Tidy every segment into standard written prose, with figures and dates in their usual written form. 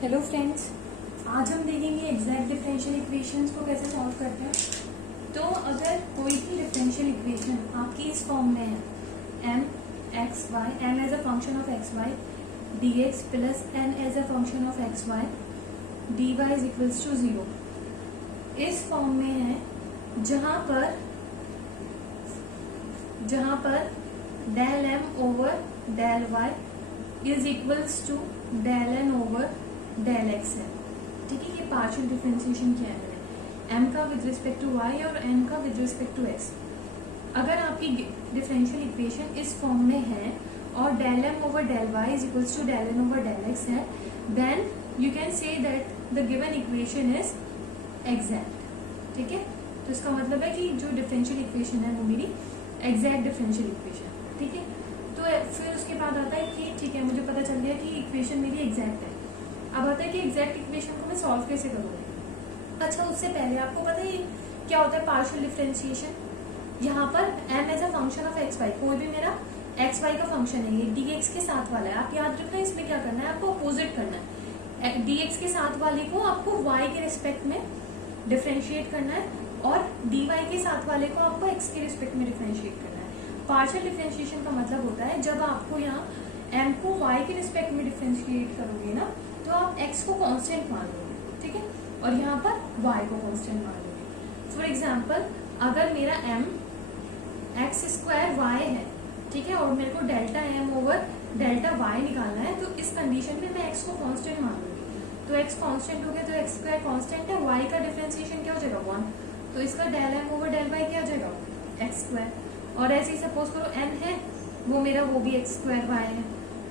Hello friends, आज हम देखेंगे एग्जैक्ट डिफरेंशियल इक्वेशंस को कैसे सॉल्व करते हैं। तो अगर कोई भी डिफरेंशियल इक्वेशन आपकी इस फॉर्म में है M X Y, M as a function of X Y D X plus N as a function of X Y D Y is equals to 0, इस फॉर्म में है जहां पर del M over del Y is equals to del N over del X है। ठीक है, ये partial differentiation किया है मैंने, एम का विद रिस्पेक्ट टू वाई और एन का विद रिस्पेक्ट टू एक्स। अगर आपकी डिफरेंशियल इक्वेशन इस फॉर्म में है और del M over del Y is equals to del N over del X है, then you can say that the given equation is exact. ठीक है, तो इसका मतलब है कि जो डिफरेंशियल इक्वेशन है वो मेरी एग्जैक्ट डिफरेंशियल इक्वेशन। ठीक है, तो फिर उसके बाद आता है कि ठीक है, मुझे पता चल गया कि इक्वेशन मेरी एग्जैक्ट है। अब आता है कि एग्जैक्ट इक्वेशन को मैं सॉल्व कैसे करूंगी। अच्छा, उससे पहले आपको पता है क्या होता है पार्शियल डिफरेंशिएशन। यहाँ पर m as a function of X Y, कोई भी मेरा एक्स वाई का फंक्शन है, ये डी एक्स के साथ वाला है। आप याद रखना, इसमें क्या करना है, आपको अपोजिट करना है। डी एक्स के साथ वाले को आपको y के रिस्पेक्ट में डिफरेंशिएट करना है और डी वाई के साथ वाले को आपको x के रिस्पेक्ट में डिफरेंशिएट करना है। पार्शियल डिफरेंशिएशन का मतलब होता है जब आपको यहाँ m को y के रिस्पेक्ट में डिफरेंशिएट करोगे ना, तो आप x को कांस्टेंट मान लोगे। ठीक है, और यहाँ पर y को कांस्टेंट मान लोगे। फॉर एग्जाम्पल, अगर मेरा m एक्स स्क्वायर y है, ठीक है, और मेरे को delta m over delta y निकालना है, तो इस कंडीशन में मैं x को कांस्टेंट मान लूंगी। तो x कांस्टेंट हो गया तो एक्स स्क्वायर कांस्टेंट है, y का डिफरेंशिएशन क्या हो जाएगा 1, तो इसका del m over del y क्या हो जाएगा एक्स स्क्वायर। और ऐसे ही सपोज करो n है, वो मेरा वो भी एक्स स्क्वायर y है।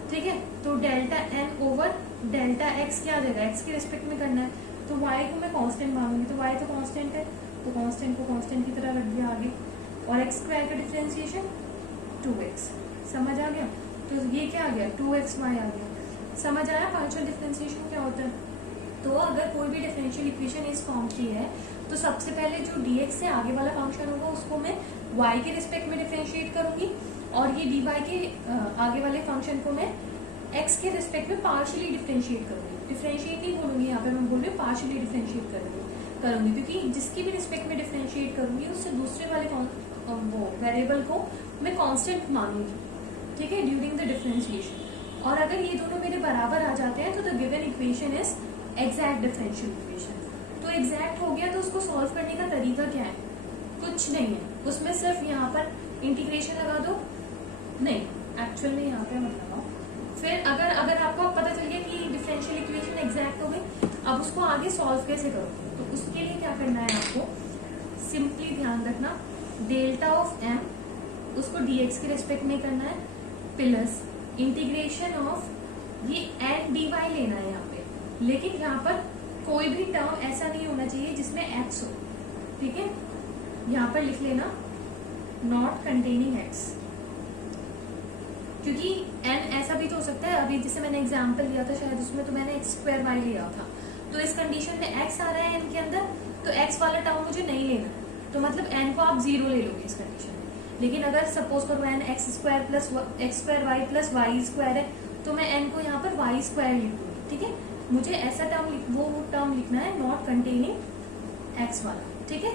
ठीक है, तो delta n over delta x क्या आ जाएगा, x के रिस्पेक्ट में करना है, तो y को मैं कांस्टेंट मानूंगी, तो y तो कांस्टेंट है, तो कांस्टेंट को कांस्टेंट की तरह रख दिया आगे। और x स्क्वायर का डिफरेंशिएशन 2x, समझ आ गया। तो ये क्या आ गया 2xy आ गया। समझ आया पार्शियल डिफरेंशिएशन क्या होता है। तो अगर कोई भी डिफरेंशियल इक्वेशन इस फॉर्म की है, तो सबसे पहले जो dx से आगे वाला फंक्शन होगा उसको मैं y के रिस्पेक्ट में डिफरेंशिएट करूंगी, और ये dy के आगे वाले फंक्शन को मैं x के रिस्पेक्ट में पार्शियली डिफरेंशिएट करूंगी। डिफरेंशिएट नहीं बोलूंगी, यहाँ पे मैं बोल रही हूँ पार्शियली डिफरेंशिएट करूंगी, क्योंकि जिसकी भी रिस्पेक्ट में डिफरेंशिएट करूंगी उससे दूसरे वाले वो वेरिएबल को मैं कांस्टेंट मानूंगी। ठीक है, ड्यूरिंग द डिफरेंशिएशन। और अगर ये दोनों मेरे बराबर आ जाते हैं तो the given equation is exact differential equation. तो एग्जैक्ट हो गया तो उसको सॉल्व करने का तरीका क्या है, कुछ नहीं है, उसमें सिर्फ यहाँ पर इंटीग्रेशन लगा दो। नहीं, एक्चुअल में यहाँ पे मत लगाओ। फिर अगर आपको पता चल गया कि डिफरेंशियल इक्वेशन एग्जैक्ट हो गई, अब उसको आगे सॉल्व कैसे करोगे, तो उसके लिए क्या करना है आपको, सिंपली ध्यान रखना, डेल्टा ऑफ m उसको dx के रेस्पेक्ट में करना है, प्लस इंटीग्रेशन ऑफ ये एन डी वाई लेना है यहाँ पे। लेकिन यहाँ पर कोई भी टर्म ऐसा नहीं होना चाहिए जिसमें x हो। ठीक है, यहाँ पर लिख लेना नॉट कंटेनिंग x, क्योंकि n ऐसा भी तो हो सकता है। अभी जैसे मैंने एग्जांपल लिया था शायद, उसमें तो मैंने x स्क्वायर y लिया था, तो इस कंडीशन में x आ रहा है n के अंदर, तो x वाला टर्म मुझे नहीं लेना है, तो मतलब n को आप 0 ले लोगे इस कंडीशन में। लेकिन अगर सपोज करो n X square plus X square Y plus Y square है, तो मैं n को यहाँ पर y स्क्वायर लिख दूंगी। ठीक है, मुझे ऐसा वो टर्म लिखना है नॉट कंटेनिंग x वाला। ठीक है,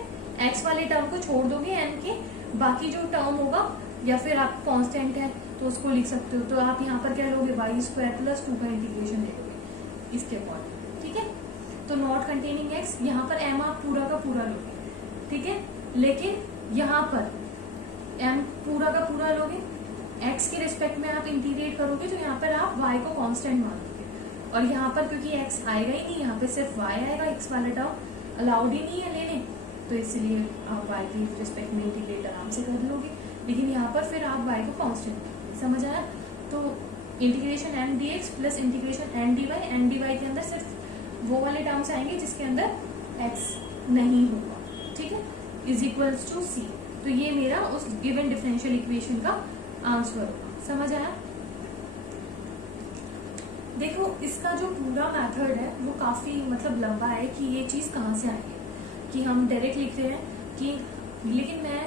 x वाले टर्म को छोड़ दोगे n के, बाकी जो टर्म होगा, या फिर आप कांस्टेंट है तो उसको लिख सकते हो, तो आप यहाँ पर क्या लोगे y स्क्वायर प्लस 2 का इंटीग्रेशन ले लोगे इसके अकॉर्डिंग। ठीक है, तो नॉट कंटेनिंग x, यहाँ पर m आप पूरा का पूरा लोगे। ठीक है, लेकिन यहाँ पर m पूरा का पूरा लोगे, x के रिस्पेक्ट में आप इंटीग्रेट करोगे, तो यहाँ पर आप y को कांस्टेंट मान लोगे। और यहाँ पर क्योंकि x आएगा ही नहीं, यहाँ पे सिर्फ y आएगा, x वाला टर्म अलाउड ही नहीं है लेने, तो इसलिए आप y के रिस्पेक्ट में इंटीग्रेट आराम से कर लोगे। लेकिन यहाँ पर फिर आप y को कांस्टेंट, समझ आया। तो integration M D X plus integration N D Y के अंदर सिर्फ वो वाले टर्म्स आएंगे जिसके अंदर x नहीं होगा। ठीक है, इज इक्वल्स टू सी। तो ये मेरा उस गिवन डिफरेंशियल इक्वेशन का आंसर होगा। समझ आया। देखो, इसका जो पूरा मेथड है वो काफी मतलब लंबा है कि ये चीज कहाँ से आई है, कि हम डायरेक्ट लिख रहे हैं कि, लेकिन मैं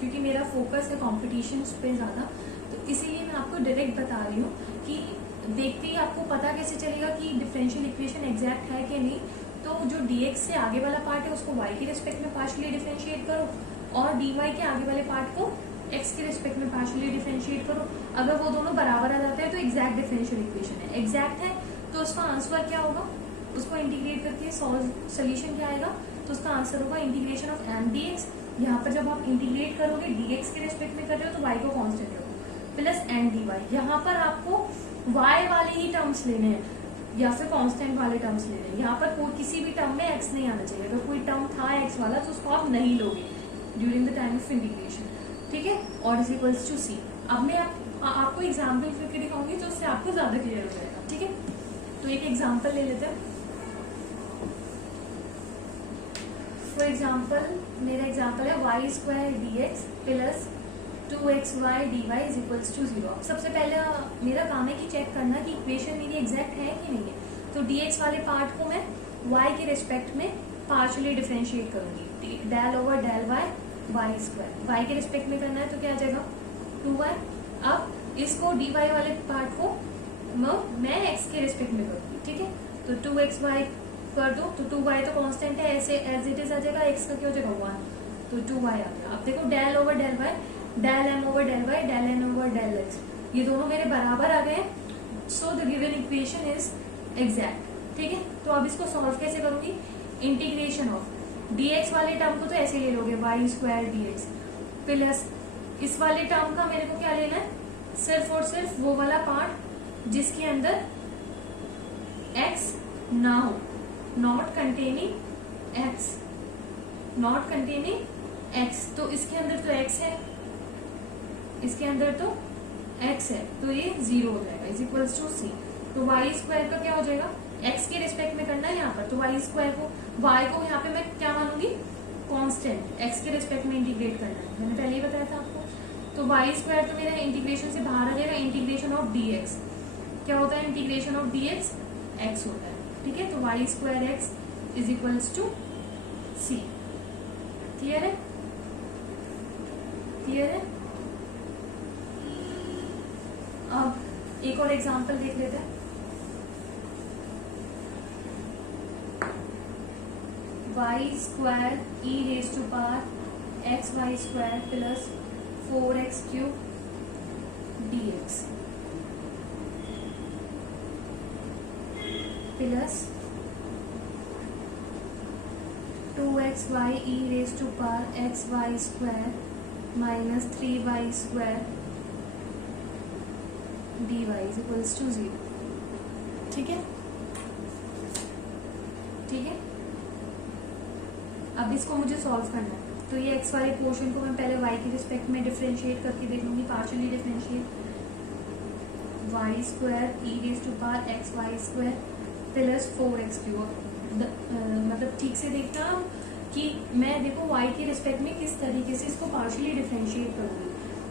क्योंकि मेरा फोकस है कॉम्पिटिशन पे ज्यादा, तो इसीलिए मैं आपको डायरेक्ट बता रही हूँ कि देखते ही आपको पता कैसे चलेगा कि डिफरेंशियल इक्वेशन एग्जैक्ट है कि नहीं? तो जो dx से आगे वाला पार्ट है उसको y के रिस्पेक्ट में पार्शियली डिफरेंशिएट करो और dy के आगे वाले पार्ट को x के रिस्पेक्ट में पार्शियली डिफरेंशिएट करो। अगर वो दोनों बराबर आ जाते हैं तो एग्जैक्ट डिफरेंशियल इक्वेशन है। एग्जैक्ट है तो उसका आंसर क्या होगा? उसको इंटीग्रेट करके सोल्यूशन क्या आएगा? तो उसका आंसर होगा इंटीग्रेशन ऑफ m dx। यहाँ पर जब आप इंटीग्रेट करोगे dx के रिस्पेक्ट में कर रहे हो तो y को कांस्टेंट रखो प्लस m dy। यहाँ पर आपको y वाले ही टर्म्स लेने हैं या फिर कांस्टेंट वाले टर्म्स लेने हैं। यहाँ पर कोई किसी भी टर्म में x नहीं आना चाहिए। अगर कोई टर्म था x वाला तो उसको आप नहीं लोगे during the time of integration, ठीक है। और इज इक्वल्स टू c। अब मैं आपको एग्जाम्पल करके दिखाऊंगी तो उससे आपको ज्यादा क्लियर हो जाएगा, ठीक है। तो एक एग्जाम्पल ले लेते हैं। फॉर एग्जाम्पल मेरा एग्जाम्पल है Y square D X plus 2xy dy is equals to 0। अब सबसे पहले मेरा काम है कि चेक करना कि इक्वेशन मेरी एग्जैक्ट है कि नहीं है। तो dx वाले पार्ट को मैं y के रिस्पेक्ट में पार्शियली डिफरेंशिएट करूंगी, del over del y square. y के रिस्पेक्ट में करना है तो क्या आ जाएगा 2y। अब इसको dy वाले पार्ट को मैं x के रिस्पेक्ट में करूंगी, ठीक है। तो 2xy कर दो तो 2y तो कांस्टेंट है, ऐसे एज इट इज आ जाएगा। x का क्या हो जाएगा 1, तो 2y आ गया। अब देखो del over del y, del m over del y, del n over del x, ये दोनों मेरे बराबर आ गए। So the given equation is exact, ठीक है। तो अब इसको सॉल्व कैसे करूंगी? इंटीग्रेशन ऑफ dx वाले टर्म को तो ऐसे ले लोगे y स्क्वायर dx प्लस इस वाले टर्म का मेरे को क्या लेना है? सिर्फ और सिर्फ वो वाला पार्ट जिसके अंदर x ना हो, not containing x, not containing x। तो इसके अंदर तो x है, इसके अंदर तो x है, तो ये 0 हो जाएगा इज इक्वल्स टू c। तो y स्क्वायर का क्या हो जाएगा? x के रिस्पेक्ट में करना है यहाँ पर, तो y स्क्वायर को y को यहाँ पे मैं क्या मानूंगी? कांस्टेंट। x के रिस्पेक्ट में इंटीग्रेट करना है, मैंने पहले ही बताया था आपको। तो y स्क्वायर तो मेरा इंटीग्रेशन से बाहर आ जाएगा। इंटीग्रेशन ऑफ dx क्या होता है? इंटीग्रेशन ऑफ dx x होता है, ठीक है। तो y square x is equals to c। Clear है? क्लियर है? अब एक और एग्जांपल देख लेते हैं। y square e raise to power X Y square plus 4x cube dx plus 2xy e raise to power X Y square minus 3y square dy is equals to 0, ठीक है। ठीक है, अब इसको मुझे सॉल्व करना है। तो ये x वाले पोर्शन को मैं पहले y के रिस्पेक्ट में डिफरेंशिएट करके देख लूंगी, partially differentiate. y square e raise to power X Y square plus 4x cube. मतलब ठीक से देखना कि मैं देखो y के रिस्पेक्ट में किस तरीके से इसको पार्शियली डिफरेंशिएट करूंगी।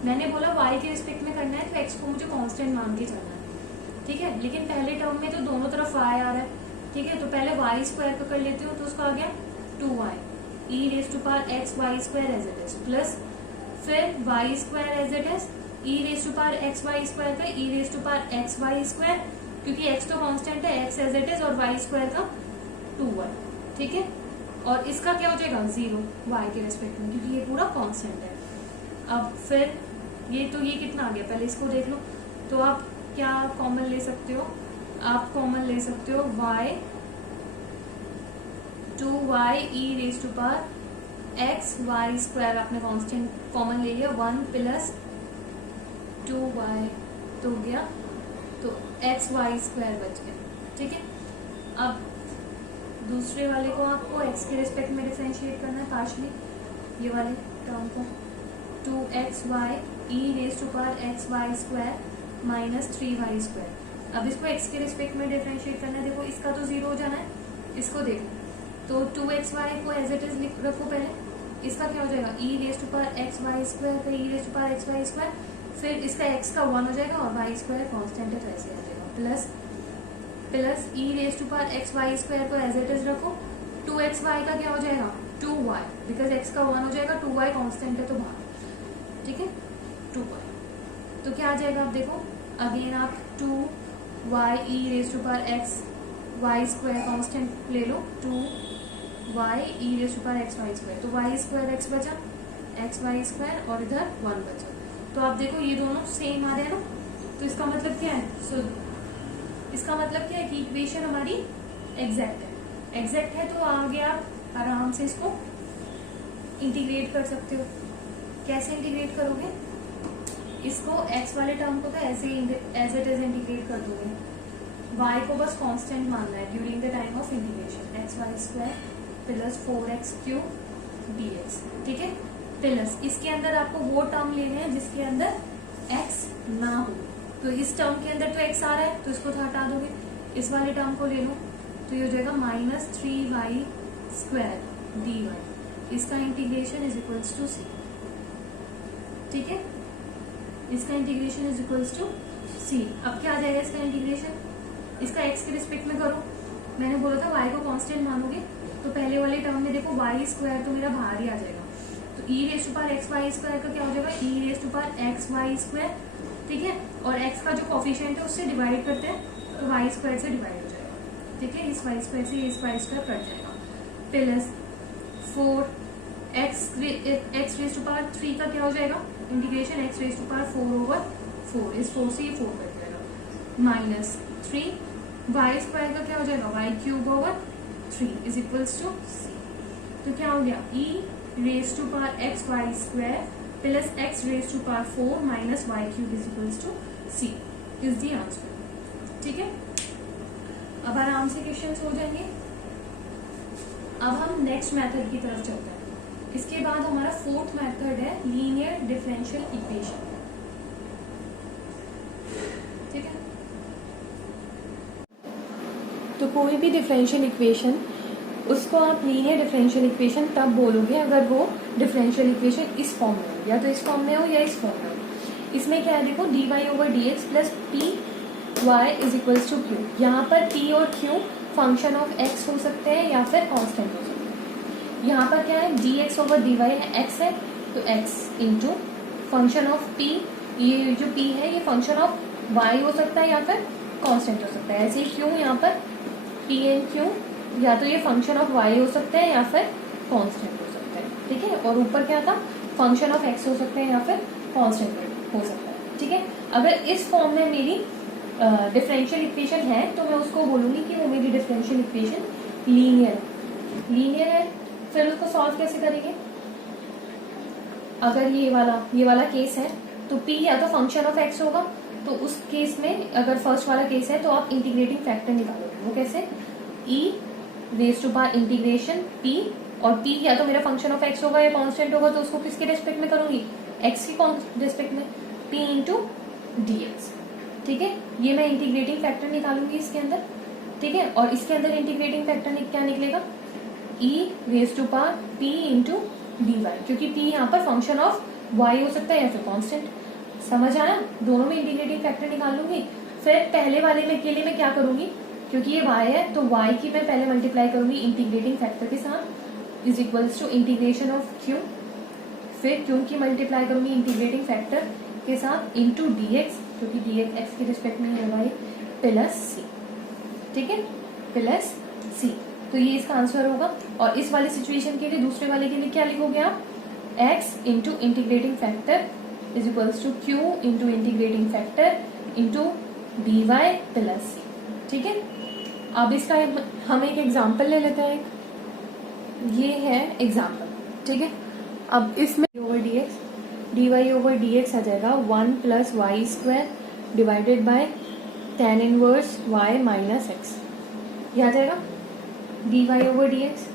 मैंने बोला y के रिस्पेक्ट में करना है तो x को मुझे कांस्टेंट मान के चलना है, ठीक है। लेकिन पहले टर्म में तो दोनों तरफ y आ रहा है, ठीक है। तो पहले y स्क्वायर का कर लेती हूँ, तो उसका आ गया 2y e raise to power X Y square as it is plus फिर y square as it is e raise to power X Y square का e raise to power X Y square, क्योंकि x तो constant है, x as it is, और y square का 2y, ठीक है। और इसका क्या हो जाएगा 0 y के रेस्पेक्ट में, क्योंकि ये पूरा कांस्टेंट है। अब फिर ये तो ये कितना आ गया, पहले इसको देख लो। तो आप क्या कॉमन ले सकते हो? आप कॉमन ले सकते हो y 2y e raise to power X Y square, आपने कांस्टेंट कॉमन ले लिया, 1 प्लस 2y तो हो गया, तो एक्स वाई स्क्वायर बच गया, ठीक है। अब दूसरे वाले को आपको x के रिस्पेक्ट में डिफरेंशिएट करना है पार्शियली, ये वाले टर्म को 2xy e raise to power X Y square minus 3y square. अब इसको x के रिस्पेक्ट में डिफरेंशिएट करना है, देखो इसका तो 0 हो जाना है, इसको देखो तो 2xy को एज इट इज रखो पहले, इसका क्या हो जाएगा e raise to power X Y square का e raise to power X Y square, फिर इसका x का 1 हो जाएगा और y स्क्वायर कांस्टेंट है तो ऐसे आ जाएगा, plus e raise to power X Y square को एज इट इज रखो, 2xy का क्या हो जाएगा 2y, बिकॉज x का 1 हो जाएगा, 2y कांस्टेंट है तो बाहर, ठीक है 2y। तो क्या आ जाएगा, आप देखो अगेन आप 2 Y E raise to power X Y square constant ले लो, 2 Y E raise to power X Y square, तो वाई स्क्वायर एक्स बचा, एक्स वाई स्क्वायर और इधर 1 बचा। तो आप देखो ये दोनों सेम आ रहे हैं ना, तो इसका मतलब क्या है, सो इसका मतलब क्या है कि इक्वेशन हमारी एग्जैक्ट है। एग्जैक्ट है तो आगे आप आराम से इसको इंटीग्रेट कर सकते हो। कैसे इंटीग्रेट करोगे, इसको x वाले टर्म को तो ऐसे एज इट इज इंटीग्रेट कर दोगे, y को बस कांस्टेंट मानना है during the time of integration, X Y square plus 4x³ dx, ठीक है। प्लस इसके अंदर आपको वो टर्म लेने हैं जिसके अंदर x ना हो, तो इस टर्म के अंदर तो x आ रहा है तो इसको तो हटा दोगे, इस वाले टर्म को ले लो तो ये हो जाएगा -3y² dy, इसका integration is equals to c, ठीक है, इसका integration is equals to c। अब क्या आ जाएगा इसका इंटीग्रेशन, इसका x के रिस्पेक्ट में करो, मैंने बोला था y को कांस्टेंट मानोगे, तो पहले वाले टर्म में देखो y स्क्वायर तो मेरा बाहर ही आ जाएगा, तो e raise to power X Y square का क्या हो जाएगा, e raise to power X Y square, ठीक है, और x का जो कोफिशिएंट है उससे डिवाइड करते हैं तो y स्क्वायर से डिवाइड हो जाएगा, ठीक है, इस y स्क्वायर से इस y स्क्वायर कट जाएगा, plus 4 x raise to power 3 का क्या हो जाएगा, integration x raise to power 4/4, इस 4 से ये 4 कट जाएगा, -3 y स्क्वायर का क्या हो जाएगा, y³ is equals to c। तो क्या हो गया, e raise to power X Y square plus X raise to power 4 minus y³ is equals to c is the answer, ठीक है। अब आराम से क्वेश्चंस हो जाएंगे। अब हम नेक्स्ट मेथड की तरफ चलते हैं। इसके बाद हमारा फोर्थ मेथड है लीनियर डिफरेंशियल इक्वेशन, ठीक है। तो कोई भी डिफरेंशियल इक्वेशन उसको आप लीनियर डिफरेंशियल इक्वेशन तब बोलोगे अगर वो डिफरेंशियल इक्वेशन इस फॉर्म में हो, या तो इस फॉर्म में हो या इस फॉर्म में हो। इसमें क्या है, देखो dy/dx plus py is equals to q। यहाँ पर p और q फंक्शन ऑफ x हो सकते हैं या फिर कांस्टेंट हो सकते हैं। यहाँ पर क्या है, dx/dy है, x है तो x into function of p, ये जो p है ये फंक्शन ऑफ y हो सकता है या फिर कांस्टेंट हो सकता है। ऐसे ही q, यहाँ पर p एंड q या तो ये फंक्शन ऑफ y हो सकता है या फिर कांस्टेंट हो सकता है, ठीक है। और ऊपर क्या था, फंक्शन ऑफ x हो सकते हैं या फिर कांस्टेंट हो सकता है, ठीक है। अगर इस फॉर्म में मेरी डिफरेंशियल इक्वेशन है तो मैं उसको बोलूंगी कि वो मेरी डिफरेंशियल इक्वेशन लीनियर है। फिर उसको सॉल्व कैसे करेंगे, अगर ये वाला केस है तो p या तो फंक्शन ऑफ x होगा, तो उस केस में अगर फर्स्ट वाला केस है तो आप इंटीग्रेटिंग फैक्टर निकालोगे। वो कैसे, e raise to power integration p, और p या तो मेरा फंक्शन ऑफ x होगा या कांस्टेंट होगा, तो उसको किसके रेस्पेक्ट में करूंगी, x के रेस्पेक्ट में, p इंटू dx, ठीक है। ये मैं इंटीग्रेटिंग फैक्टर निकालूंगी इसके अंदर, ठीक है। और इसके अंदर इंटीग्रेटिंग फैक्टर क्या निकलेगा, e raise to power p into dy, क्योंकि p यहाँ पर फंक्शन ऑफ y हो सकता है या फिर कांस्टेंट। समझ आया, दोनों में इंटीग्रेटिंग फैक्टर निकाल लूंगी। फिर पहले वाले में के लिए मैं क्या करूंगी, क्योंकि ये y है तो y की मैं पहले मल्टीप्लाई करूंगी इंटीग्रेटिंग फैक्टर के साथ, is equals to integration of q, फिर q की मल्टीप्लाई करूंगी इंटीग्रेटिंग फैक्टर के साथ इंटू dx, क्योंकि dx x के रिस्पेक्ट में होगा ये, प्लस c, ठीक है, प्लस c। तो ये इसका आंसर होगा। और इस वाले सिचुएशन के लिए, दूसरे वाले के लिए क्या लिखोगे आप, x into integrating factor is equals to q into integrating factor into dy plus c, ठीक है। अब इसका हम एक एग्जाम्पल ले लेते हैं, ये है एग्जाम्पल, ठीक है। अब इसमें dy/dx आ जाएगा 1 plus Y square divided by tan inverse y minus x, ये आ जाएगा dy/dx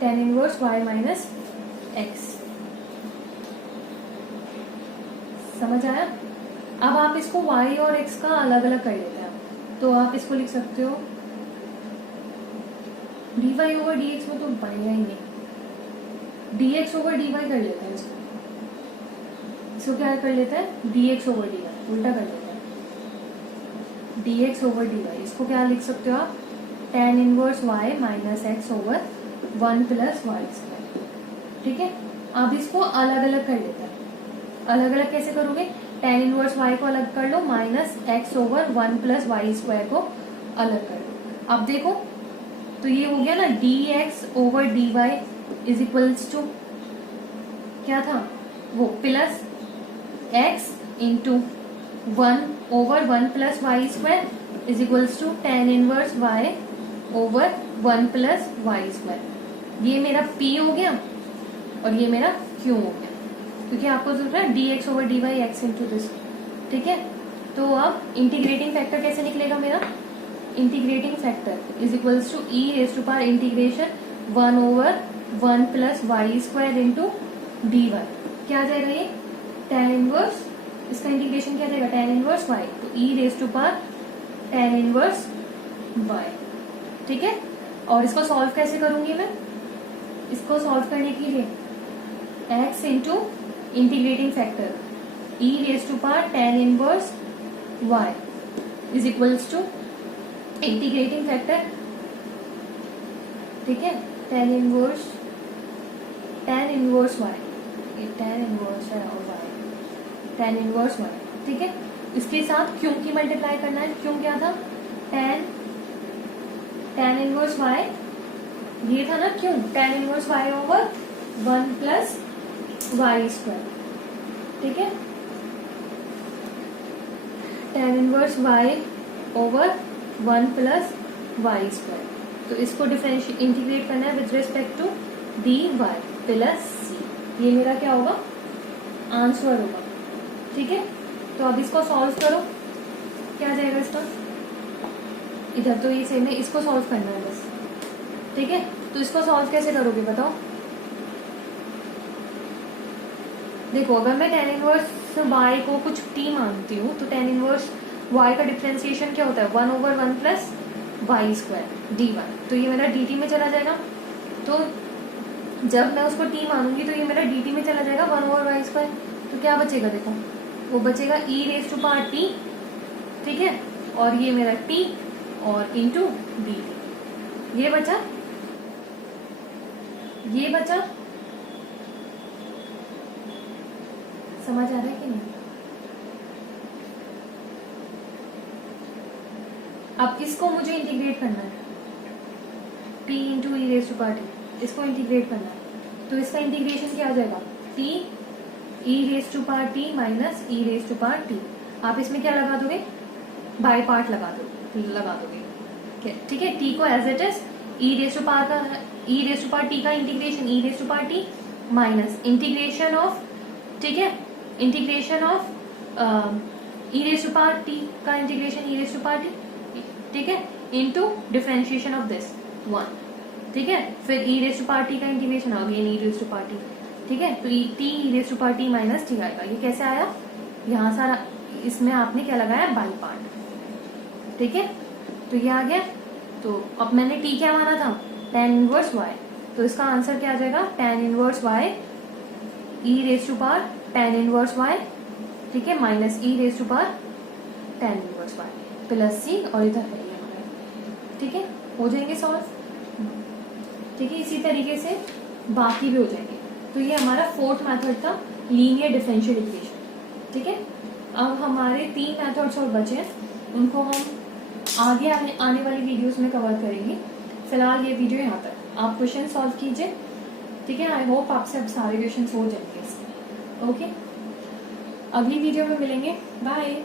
tan inverse y minus x। समझ आया। अब आप इसको y और x का अलग अलग कर लेते हैं, तो आप इसको लिख सकते हो dy/dx में तो बढ़िया ही नहीं, dx/dy कर लेते हैं इसको क्या कर लेते हैं, dx/dy उल्टा कर लेते हैं, dx/dy इसको क्या लिख सकते हो आप, tan inverse y minus x over 1 plus Y square, ठीक है। अब इसको अलग अलग कर लेते हैं। अलग अलग कैसे करोगे, tan इनवर्स y को अलग कर लो, minus x over 1 plus Y square को अलग कर लो। अब देखो तो ये हो गया ना dx over dy is equals to क्या था वो plus x into 1 over 1 plus Y square is equals to tan inverse y over 1 plus Y square. ये मेरा p हो गया और ये मेरा q हो गया, क्योंकि आपको जरूरत है dx over dy x into this. ठीक है, तो अब इंटीग्रेटिंग फैक्टर कैसे निकलेगा मेरा? Integrating factor is equals to E raise to power integration 1 over 1 plus Y square into D Y. क्या आ जाएगा ये? tan इनवर्स, इसका इंटीग्रेशन क्या जाएगा? tan इनवर्स y, तो E raise to power tan inverse y। ठीक है, और इसको सॉल्व कैसे करूंगी मैं? इसको सॉल्व करने के लिए x into integrating factor e raise to power tan inverse y is equals to integrating factor, ठीक है, tan इनवर्स y, ये tan इनवर्स है और y, tan इनवर्स y। ठीक है, इसके साथ क्यों की मल्टीप्लाई करना है। क्यों क्या था? tan इनवर्स y, ये था ना क्यों, tan inverse y over 1 plus Y square. ठीक है, tan inverse y over 1 plus Y square, तो इसको डिफरेंशिएट इंटीग्रेट करना है with respect to dy plus c। ये मेरा क्या होगा? आंसर होगा। ठीक है, तो अब इसको सॉल्व करो, क्या आ जाएगा इसका? इधर तो ये सेम है, इसको सॉल्व करना है बस। ठीक है, तो इसको सॉल्व कैसे करोगे बताओ? देखो, अगर मैं tan इनवर्स y को कुछ t मानती हूँ तो tan इनवर्स y का डिफरेंशिएशन क्या होता है? 1 over 1 plus Y square dy, तो ये मेरा dt में चला जाएगा। तो जब मैं उसको t मानूंगी तो ये मेरा dt में चला जाएगा 1 ओवर वाई स्क्वायर। तो क्या बचेगा? देखो, वो बचेगा e raise to power t। ठीक है, और ये मेरा t और इंटू dt, ये बचा, ये बचा। समझ आ रहा है कि नहीं? अब इसको मुझे इंटीग्रेट करना है, t into E raise to power T, इसको इंटीग्रेट करना है। तो इसका इंटीग्रेशन क्या आ जाएगा? t E raise to power T minus E raise to power T. आप इसमें क्या लगा दोगे? बाय पार्ट लगा दोगे। ठीक है, t को as it is E raise to power का, E raise to power T का integration E raise to power T minus integration of, ठीक है, integration of E raise to power T का integration E raise to power T, ठीक है, into differentiation of this 1। ठीक है, फिर E raise to power T का integration again E raise to power T. ठीक है, तो T E raise to power T minus T आएगा। ये कैसे आया? यहाँ सारा इसमें आपने क्या लगाया? By part. ठीक है, तो ये आ गया। तो अब मैंने टी क्या माना था? tan इनवर्स y, तो इसका आंसर क्या आ जाएगा? tan inverse y E raise to power tan inverse y, ठीक है, minus E raise to power tan inverse y plus c, और इधर है ये हमारा। ठीक है, हो जाएंगे सॉल्व। ठीक है, इसी तरीके से बाकी भी हो जाएंगे। तो ये हमारा फोर्थ मेथड था, लीनियर डिफरेंशियल इक्वेशन। ठीक है, अब हमारे 3 मेथड्स और बचे हैं, उनको हम आगे आने वाली वीडियोस में कवर करेंगे। फिलहाल ये वीडियो यहाँ तक। आप क्वेश्चन सॉल्व कीजिए। ठीक है, आई होप आपसे अब सारे क्वेश्चन हो जाएंगे इसमें। ओके, अगली वीडियो में मिलेंगे। बाय।